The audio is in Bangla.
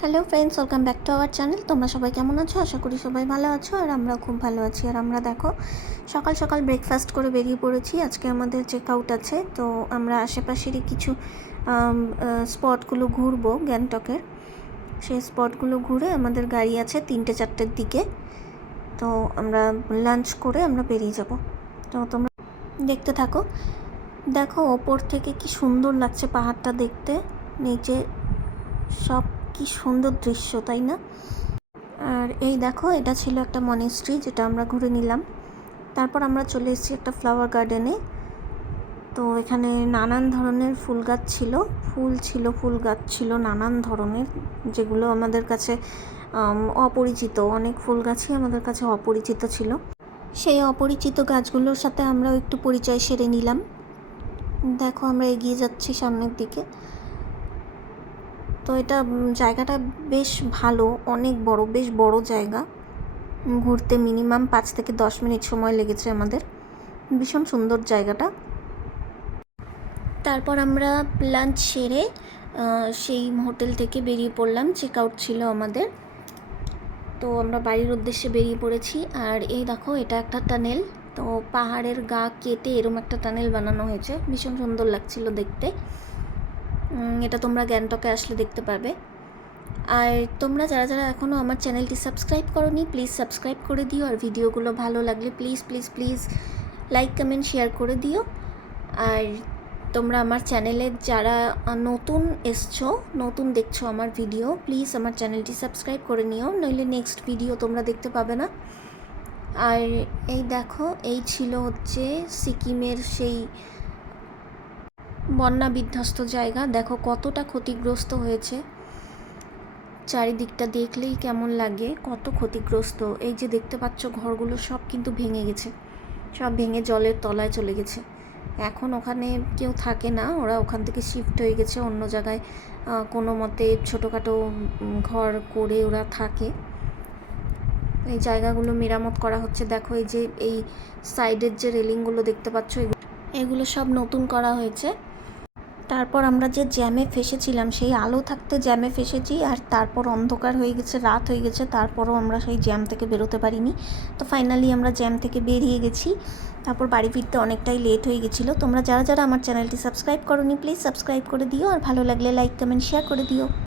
Hello friends, welcome back to our channel. তোমরা সবাই কেমন আছো? আশা করি সবাই ভালো আছো, আর আমরাও খুব ভালো আছি। আর আমরা দেখো সকাল সকাল ব্রেকফাস্ট করে বেরিয়ে পড়েছি। আজকে আমাদের চেক আউট আছে, তো আমরা আশেপাশেরই কিছু স্পটগুলো ঘুরবো গ্যাংটকের। সেই স্পটগুলো ঘুরে আমাদের গাড়ি আছে 3-4টের দিকে, তো আমরা লাঞ্চ করে আমরা বেরিয়ে যাব। তো তোমরা দেখতে থাকো। দেখো ওপর থেকে কি সুন্দর লাগছে পাহাড়টা দেখতে, নিচে সব কি সুন্দর দৃশ্য, তাই না? আর এই দেখো, এটা ছিল একটা মনেস্ট্রি যেটা আমরা ঘুরে নিলাম। তারপর আমরা চলে এসেছি একটা ফ্লাওয়ার গার্ডেনে। তো এখানে নানান ধরনের ফুল গাছ ছিল, ফুল গাছ ছিল নানান ধরনের, যেগুলো আমাদের কাছে অপরিচিত। অনেক ফুল গাছই আমাদের কাছে অপরিচিত ছিল। সেই অপরিচিত গাছগুলোর সাথে আমরাও একটু পরিচয় সেরে নিলাম। দেখো আমরা এগিয়ে যাচ্ছি সামনের দিকে। তো এটা জায়গাটা বেশ ভালো, অনেক বড়, বেশ বড় জায়গা। ঘুরতে মিনিমাম 5 থেকে 10 মিনিট সময় লেগেছে আমাদের। ভীষণ সুন্দর জায়গাটা। তারপর আমরা লাঞ্চ সেরে সেই হোটেল থেকে বেরিয়ে পড়লাম। চেক আউট ছিল আমাদের, তো আমরা বাড়ির উদ্দেশ্যে বেরিয়ে পড়েছি। আর এই দেখো, এটা একটা টানেল। তো পাহাড়ের গা কেটে এরম একটা টানেল বানানো হয়েছে, ভীষণ সুন্দর লাগছিল দেখতে। এটা তোমরা গ্যাংটকে আসলে দেখতে পাবে। আর তোমরা যারা যারা এখনও আমার চ্যানেলটি সাবস্ক্রাইব করোনি, প্লিজ সাবস্ক্রাইব করে দিও। আর ভিডিওগুলো ভালো লাগলে please please please like comment share করে দিও। আর তোমরা আমার চ্যানেলে যারা নতুন এসছো, নতুন দেখছো আমার ভিডিও, প্লিজ আমার চ্যানেলটি সাবস্ক্রাইব করে নিও, নইলে নেক্সট ভিডিও তোমরা দেখতে পাবে না। আর এই দেখো, এই ছিল হচ্ছে সিকিমের সেই বন্যা বিধ্বস্ত জায়গা। দেখো কতটা ক্ষতিগ্রস্ত হয়েছে, চারিদিকটা দেখলেই কেমন লাগে, কত ক্ষতিগ্রস্ত। এই যে দেখতে পাচ্ছ ঘরগুলো সব কিন্তু ভেঙে গেছে, সব ভেঙে জলের তলায় চলে গেছে। এখন ওখানে কেউ থাকে না, ওরা ওখান থেকে শিফট হয়ে গেছে অন্য জায়গায়, কোনো মতে ছোটোখাটো ঘর করে ওরা থাকে। এই জায়গাগুলো মেরামত করা হচ্ছে। দেখো এই যে এই সাইডের যে রেলিংগুলো দেখতে পাচ্ছ, এগুলো সব নতুন করা হয়েছে। তারপর আমরা যে জ্যামে ফেসেছিলাম, সেই আলো থাকতে জ্যামে ফেসেছি, আর তারপর অন্ধকার হয়ে গেছে, রাত হয়ে গেছে, তারপরও আমরা সেই জ্যাম থেকে বেরোতে পারিনি। তো ফাইনালি আমরা জ্যাম থেকে বেরিয়ে গেছি। তারপর বাড়ি ফিরতে অনেকটাই লেট হয়ে গেছিলো। তোমরা যারা যারা আমার চ্যানেলটি সাবস্ক্রাইব করোনি, প্লিজ সাবস্ক্রাইব করে দিও, আর ভালো লাগলে লাইক কমেন্ট শেয়ার করে দিও।